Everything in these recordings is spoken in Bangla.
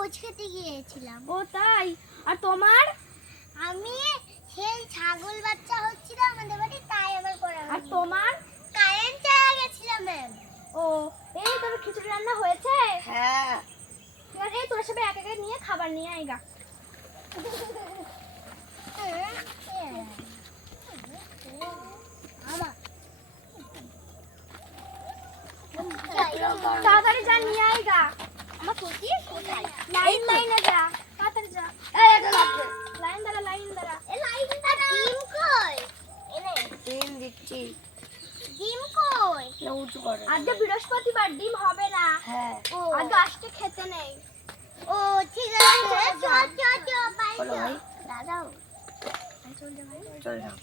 ভোজ খেতে গিয়েছিলাম। ও তাই? আর তোমার? আমি সেই ছাগল বাচ্চা হচ্ছিল আমাদের বাড়ি, তাই আমার করা হয়নি। আর তোমার? কারেন্ট চলে গেছিল ম্যাম। ও, এই তোর খিচুড়ি রান্না হয়েছে? হ্যাঁ। ঠিক আছে, তোরা সবাই এক এক নিয়ে খাবার নিয়ে আইগা। তাড়াতাড়ি যা নিয়ে আইগা। আমার সত্যি কোথায়? লাইনে যা, তাড়াতাড়ি যা। এই এটা লাগবে। লাইন দাঁড়া। এ লাইনটা ডিম কই? এনে ডিম দিচ্ছি। ডিম কই? না উঁচু করে। আজকে বৃহস্পতিবার, ডিম হবে না। হ্যাঁ। ও আজকে আসতে খেতে নেই। ও ঠিক আছে, চল বাই বলো ভাই। দাদাও চল যাও।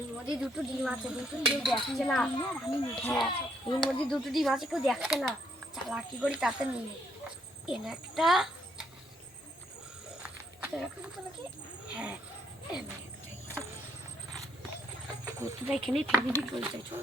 এর মধ্যে দুটো ডিম আছে, দুটো কেউ দেখছে না। হ্যাঁ, এর মধ্যে দুটো ডিম আছে, কেউ দেখছে না। চালাকি করে তাতে নিয়ে এনে একটা। হ্যাঁ, এনে একটা। কতটা এখানে ফেলে দিয়ে চলছে। চল।